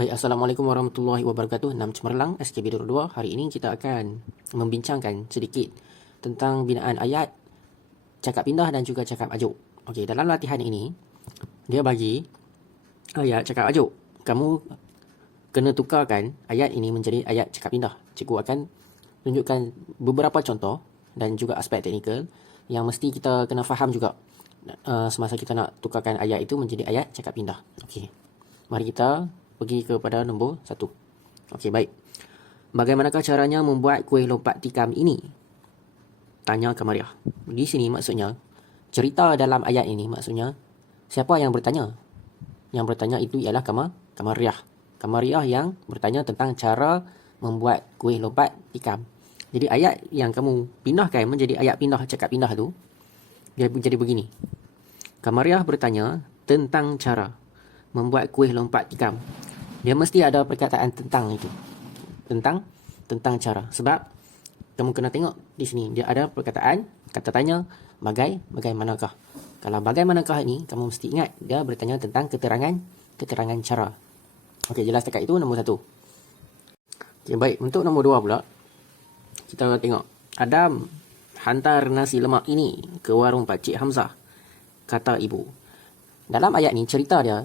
Baik, Assalamualaikum warahmatullahi wabarakatuh. 6 Cemerlang, SKB 22. Hari ini kita akan membincangkan sedikit tentang binaan ayat, cakap pindah dan juga cakap ajuk. Okey, dalam latihan ini, dia bagi ayat cakap ajuk. Kamu kena tukarkan ayat ini menjadi ayat cakap pindah. Cikgu akan tunjukkan beberapa contoh dan juga aspek teknikal yang mesti kita kena faham juga semasa kita nak tukarkan ayat itu menjadi ayat cakap pindah. Okey, mari kita pergi kepada nombor 1. Okey, baik. Bagaimanakah caranya membuat kuih lompat tikam ini? Tanya Kamariah. Di sini maksudnya, cerita dalam ayat ini maksudnya, siapa yang bertanya? Yang bertanya itu ialah Kamariah. Kamariah yang bertanya tentang cara membuat kuih lompat tikam. Jadi ayat yang kamu pindahkan menjadi ayat pindah, cakap pindah tu, dia jadi begini. Kamariah bertanya tentang cara membuat kuih lompat tikam. Dia mesti ada perkataan tentang itu. Tentang cara. Sebab kamu kena tengok di sini dia ada perkataan kata tanya bagaimanakah. Kalau bagaimanakah ini kamu mesti ingat dia bertanya tentang keterangan cara. Okey, jelas dekat itu nombor 1. Okey, baik, untuk nombor 2 pula kita tengok Adam hantar nasi lemak ini ke warung Pak Cik Hamzah, kata ibu. Dalam ayat ni cerita dia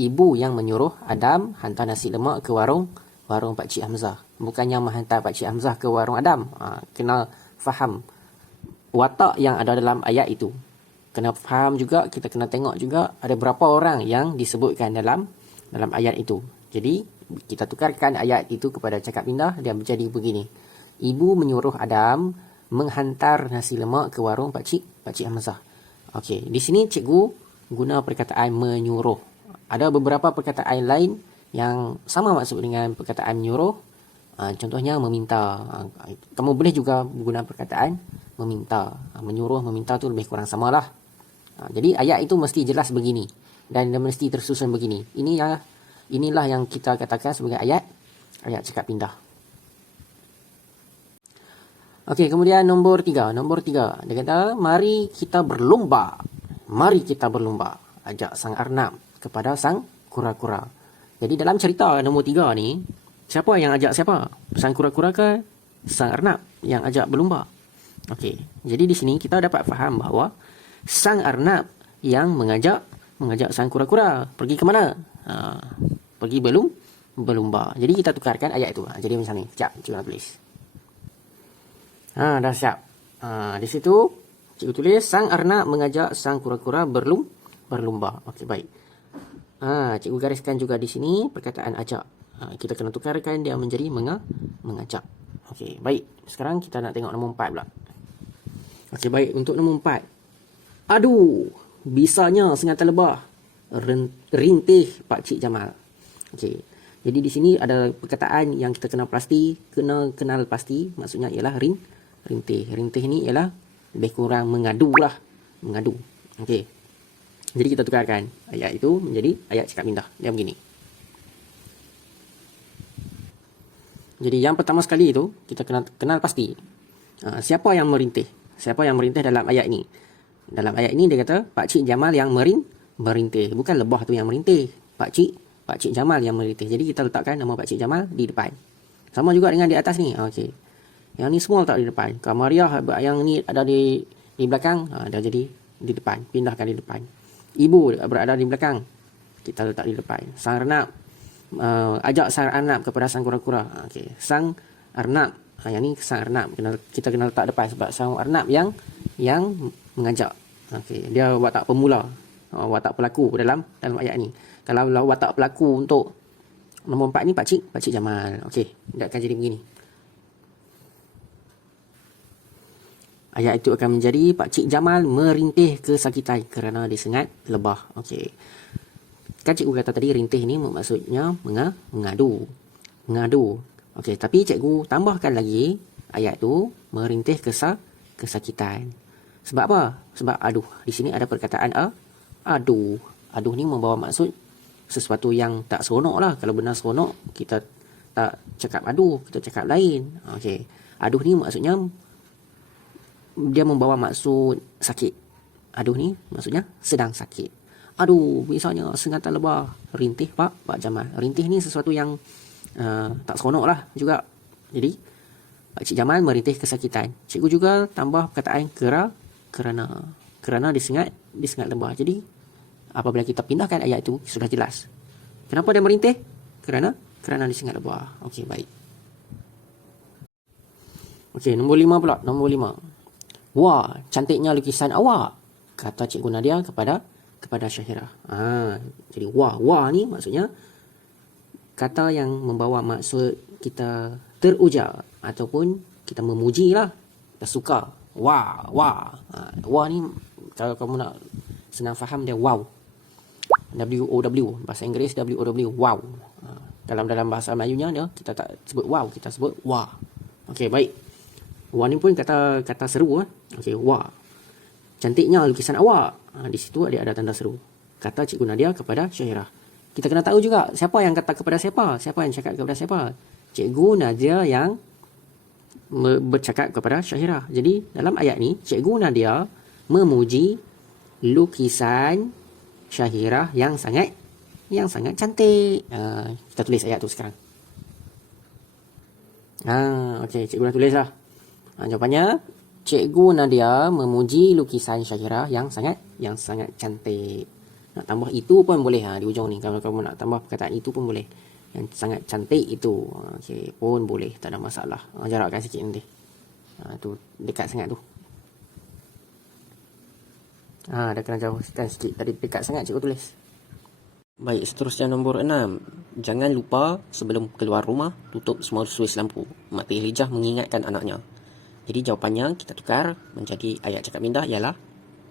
ibu yang menyuruh Adam hantar nasi lemak ke warung Pak Cik Hamzah. Bukannya menghantar Pak Cik Hamzah ke warung Adam. Kena faham watak yang ada dalam ayat itu. Kena faham juga, kita kena tengok juga ada berapa orang yang disebutkan dalam ayat itu. Jadi kita tukarkan ayat itu kepada cakap pindah, dia menjadi begini. Ibu menyuruh Adam menghantar nasi lemak ke warung Pak Cik Hamzah. Okey, di sini cikgu guna perkataan menyuruh. Ada beberapa perkataan lain yang sama maksud dengan perkataan menyuruh. Contohnya meminta. Kamu boleh juga guna perkataan meminta. Menyuruh, meminta tu lebih kurang samalah. Jadi ayat itu mesti jelas begini. Dan dia mesti tersusun begini. Inilah yang kita katakan sebagai ayat cakap pindah. Okey, kemudian nombor 3. Dia kata, mari kita berlomba. Ajak sang Arnab kepada sang kura-kura. Jadi dalam cerita nombor 3 ni, siapa yang ajak siapa? Sang kura-kura ke sang Arnab yang ajak berlomba? Okey, jadi di sini kita dapat faham bahawa sang Arnab yang mengajak sang kura-kura pergi ke mana? Pergi berlomba. Jadi kita tukarkan ayat itu. Jadi macam ni. Sekejap, cikgu nak tulis. Dah siap. Di situ cikgu tulis sang Arnab mengajak sang kura-kura berlomba. Okey, baik. Cikgu gariskan juga di sini perkataan ajak. Kita kena tukarkan dia menjadi mengajak. Okey, baik. Sekarang kita nak tengok nombor 4 pula. Okey, baik. Untuk nombor 4. Aduh, bisanya sengatan lebah rintih Pak Cik Jamal. Okey. Jadi di sini ada perkataan yang kita kena kenal pasti. Maksudnya ialah rintih. Rintih ni ialah lebih kurang mengadu. Okey. Jadi kita tukarkan ayat itu menjadi ayat cakap pindah. Dia begini. Jadi yang pertama sekali itu kita kenal pasti. Siapa yang merintih? Siapa yang merintih dalam ayat ini? Dalam ayat ini dia kata Pak Cik Jamal yang merintih. Bukan lebah tu yang merintih. Pak Cik Jamal yang merintih. Jadi kita letakkan nama Pak Cik Jamal di depan. Sama juga dengan di atas ni. Okey. Yang ni semua letak di depan. Kamariah yang ni ada di belakang, dah jadi di depan. Pindahkan di depan. Ibu berada di belakang, kita letak di depan. Sang Arnab, ajak sang Arnab kepada sang kura-kura. Okey, sang Arnab, yang ni sang Arnab kita kena letak depan sebab sang Arnab yang mengajak. Okey, dia watak pemula, watak pelaku dalam ayat ni. Kalau watak pelaku untuk nombor 4 ni Pak Cik Jamal. Okey, dia akan jadi begini. Ayat itu akan menjadi Pak Cik Jamal merintih kesakitan kerana disengat lebah. Okey. Kan cikgu kata tadi rintih ni maksudnya mengadu. Okey, tapi cikgu tambahkan lagi ayat tu merintih kesakitan. Sebab apa? Sebab aduh. Di sini ada perkataan aduh. Aduh ni membawa maksud sesuatu yang tak seronok lah. Kalau benar seronok kita tak cakap aduh, kita cakap lain. Okey. Aduh ni maksudnya dia membawa maksud sakit. Aduh ni maksudnya sedang sakit. Aduh, misalnya sengatan lebah. Rintih, Pak Jamal. Rintih ni sesuatu yang tak seronok lah juga. Jadi, Cik Jamal merintih kesakitan. Cikgu juga tambah perkataan kerana disengat lebah. Jadi, apabila kita pindahkan ayat itu, sudah jelas. Kenapa dia merintih? Kerana disengat lebah. Okey, baik. Okey, nombor 5 pula. Nombor 5. Wah, cantiknya lukisan awak, kata Cikgu Nadia kepada Syahira. Jadi wah ni maksudnya kata yang membawa maksud kita teruja ataupun kita memuji lah, kita suka. Wah. Wah ni kalau kamu nak senang faham dia wow. W-O-W, bahasa Inggeris W-O-W, wow. Dalam bahasa Melayunya dia kita tak sebut wow, kita sebut wah. Okey, baik. Wah ni pun kata seru. Okey, wah. Cantiknya lukisan awak. Di situ ada tanda seru. Kata Cikgu Nadia kepada Syahira. Kita kena tahu juga siapa yang kata kepada siapa. Siapa yang cakap kepada siapa. Cikgu Nadia yang bercakap kepada Syahira. Jadi dalam ayat ni Cikgu Nadia memuji lukisan Syahira yang sangat cantik. Kita tulis ayat tu sekarang. Okey, cikgu dah tulis lah. Jawapannya, Cikgu Nadia memuji lukisan Syahira yang sangat cantik. Nak tambah itu pun boleh di ujung ni. Kalau kamu nak tambah perkataan itu pun boleh. Yang sangat cantik itu. Okey, pun boleh, tak ada masalah. Jarakkan sikit nanti. Tu dekat sangat tu. Dah kena jauhkan sikit. Tadi dekat sangat cikgu tulis. Baik, seterusnya nombor 6. Jangan lupa sebelum keluar rumah, tutup semua suis lampu. Mak Teh Elijah mengingatkan anaknya. Jadi jawapannya kita tukar menjadi ayat cakap pindah ialah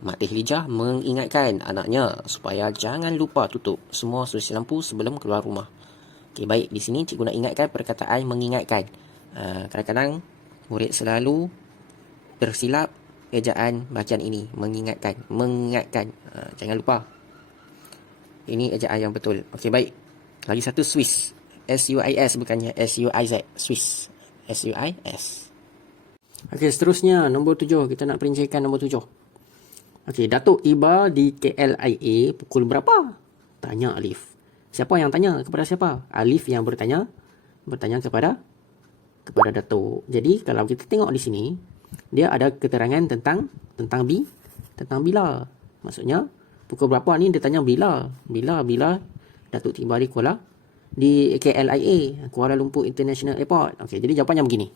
Mak Teh Elijah mengingatkan anaknya supaya jangan lupa tutup semua suis lampu sebelum keluar rumah. Okey, baik, di sini cikgu nak ingatkan perkataan mengingatkan. Kadang-kadang murid selalu tersilap ejaan bacaan ini, mengingatkan. Jangan lupa. Ini ejaan yang betul. Okey, baik. Lagi satu Swiss. S-U-I-S bukannya S-U-I-Z. Swiss. S-U-I-S. Okey, seterusnya nombor 7. Kita nak perincikan nombor 7. Okey, Datuk tiba di KLIA pukul berapa? Tanya Alif. Siapa yang tanya kepada siapa? Alif yang bertanya kepada Datuk. Jadi kalau kita tengok di sini, dia ada keterangan tentang bila. Maksudnya pukul berapa ni dia tanya bila Datuk tiba di KLIA, Kuala Lumpur International Airport. Okey, jadi jawapannya begini.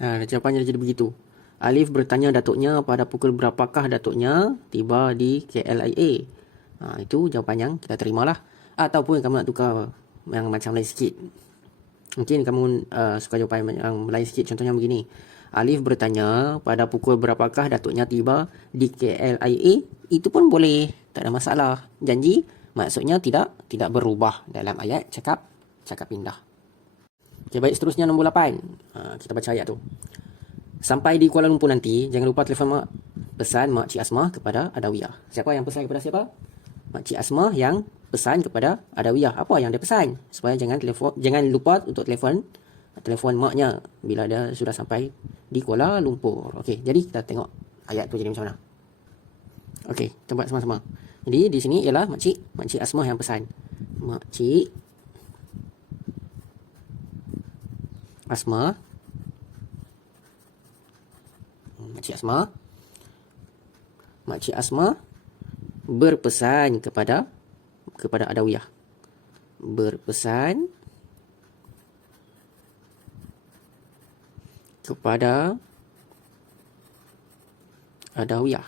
Jawapannya jadi begitu. Alif bertanya datuknya pada pukul berapakah datuknya tiba di KLIA. Itu jawapan yang kita terimalah. Ataupun kamu nak tukar yang macam lain sikit. Mungkin kamu suka jawapan yang lain sikit. Contohnya begini. Alif bertanya pada pukul berapakah datuknya tiba di KLIA. Itu pun boleh. Tak ada masalah. Janji maksudnya tidak berubah dalam ayat cakap pindah. Okay, baik, seterusnya nombor 8. Kita baca ayat tu. Sampai di Kuala Lumpur nanti, jangan lupa telefon pesan Mak Cik Asmah kepada Adawiyah. Siapa yang pesan kepada siapa? Mak Cik Asmah yang pesan kepada Adawiyah. Apa yang dia pesan? Supaya jangan lupa untuk telefon maknya bila dia sudah sampai di Kuala Lumpur. Okey, jadi kita tengok ayat tu jadi macam mana. Okey, kita buat sama-sama. Jadi di sini ialah Mak Cik Asmah yang pesan. Mak Cik Asmah berpesan kepada Adawiyah. Berpesan kepada Adawiyah.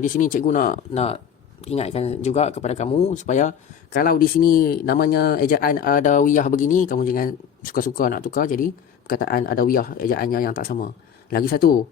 Di sini cikgu nak ingatkan juga kepada kamu supaya kalau di sini namanya ejaan Adawiyah begini, kamu jangan suka-suka nak tukar jadi perkataan Adawiyah ejaannya yang tak sama. Lagi satu,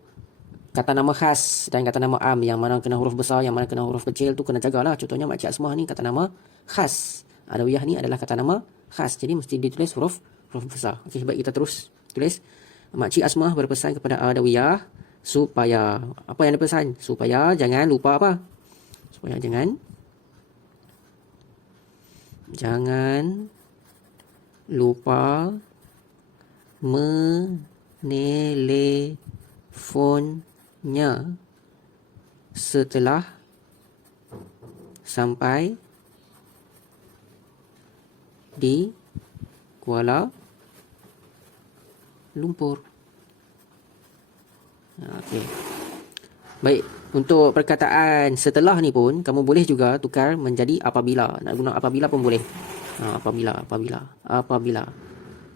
kata nama khas dan kata nama am, yang mana kena huruf besar, yang mana kena huruf kecil tu kena jagalah. Contohnya Mak Cik Asmah ni kata nama khas. Adawiyah ni adalah kata nama khas. Jadi mesti ditulis huruf besar. Okey, baik, kita terus tulis. Mak Cik Asmah berpesan kepada Adawiyah supaya, apa yang dia pesan? Supaya jangan lupa apa? Supaya jangan lupa meneleponnya setelah sampai di Kuala Lumpur. Okey. Baik, untuk perkataan setelah ni pun kamu boleh juga tukar menjadi apabila. Nak guna apabila pun boleh. Apabila.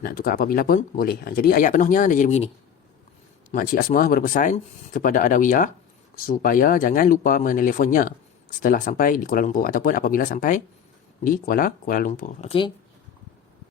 Nak tukar apabila pun boleh. Jadi ayat penuhnya dia jadi begini. Makcik Asmah berpesan kepada Adawiyah supaya jangan lupa menelefonnya setelah sampai di Kuala Lumpur ataupun apabila sampai di Kuala Lumpur. Okey.